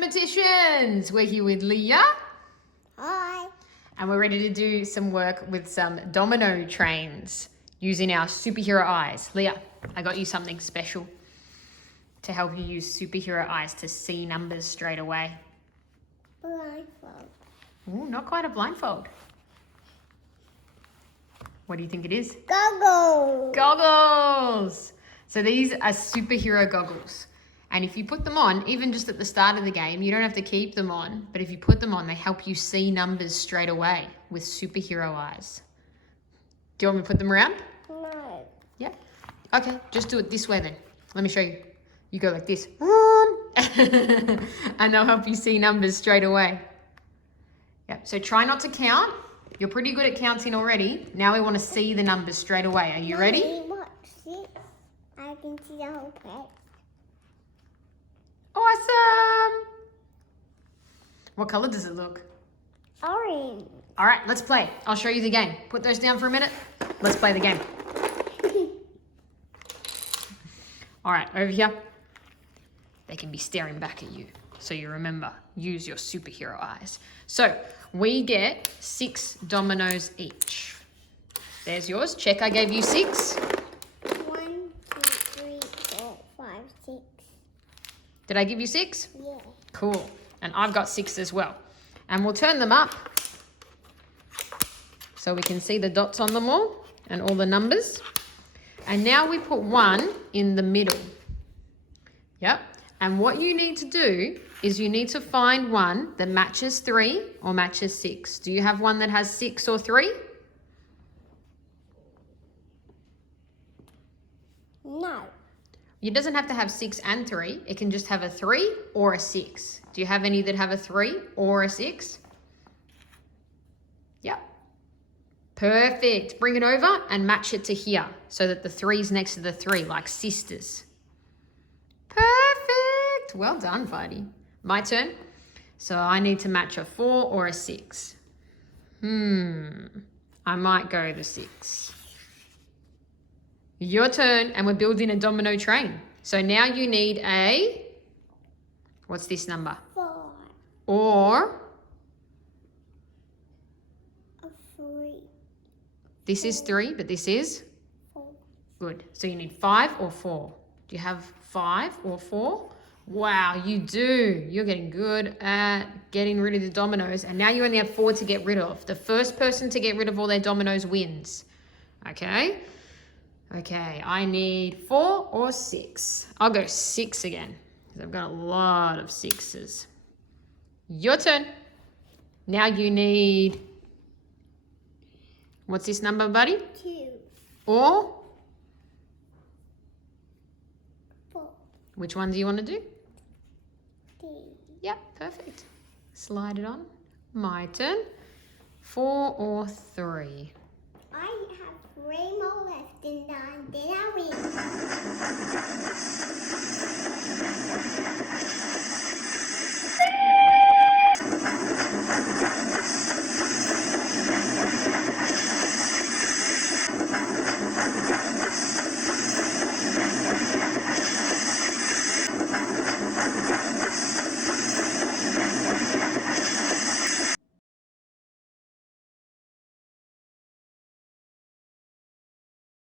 mathematicians. We're here with Leah. Hi. And we're ready to do some work with some domino trains using our superhero eyes. Leah, I got you something special to help you use superhero eyes to see numbers straight away. Blindfold. Ooh, not quite a blindfold. What do you think it is? Goggles. Goggles! So these are superhero goggles. And if you put them on, even just at the start of the game, you don't have to keep them on. But if you put them on, they help you see numbers straight away with superhero eyes. Do you want me to put them around? No. Yeah. Okay, just do it this way then. Let me show you. You go like this. And they'll help you see numbers straight away. Yeah, so try not to count. You're pretty good at counting already. Now we want to see the numbers straight away. Are you ready? Mommy, what's this? I can see the whole page. Awesome! What color does it look? Orange. All right, let's play. I'll show you the game. Put those down for a minute. Let's play the game. All right, over here. They can be staring back at you. So you remember, use your superhero eyes. So we get 6 dominoes each. There's yours. Check, I gave you 6. 1, 2, 3, 4, 5, 6. Did I give you 6? Yeah. Cool. And I've got 6 as well. And we'll turn them up so we can see the dots on them all and all the numbers. And now we put 1 in the middle. Yep. And what you need to do is you need to find one that matches 3 or matches 6. Do you have one that has 6 or 3? No. It doesn't have to have 6 and 3. It can just have a 3 or a 6. Do you have any that have a 3 or a 6? Yep. Perfect. Bring it over and match it to here so that the 3's next to the 3, like sisters. Perfect. Well done, buddy. My turn. So I need to match a 4 or a 6. I might go the 6. Your turn, and we're building a domino train. So now you need a, what's this number? 4. Or, A 3. this is 3, but this is? 4. Good. So you need 5 or 4. Do you have 5 or 4? Wow, you do. You're getting good at getting rid of the dominoes. And now you only have 4 to get rid of. The first person to get rid of all their dominoes wins. Okay? Okay, I need 4 or 6. I'll go 6 again because I've got a lot of 6s. Your turn. Now you need, what's this number, buddy? 2. Or, 4. which one do you want to do? 3. Yep, perfect. Slide it on. My turn. 4 or 3. I have 3 more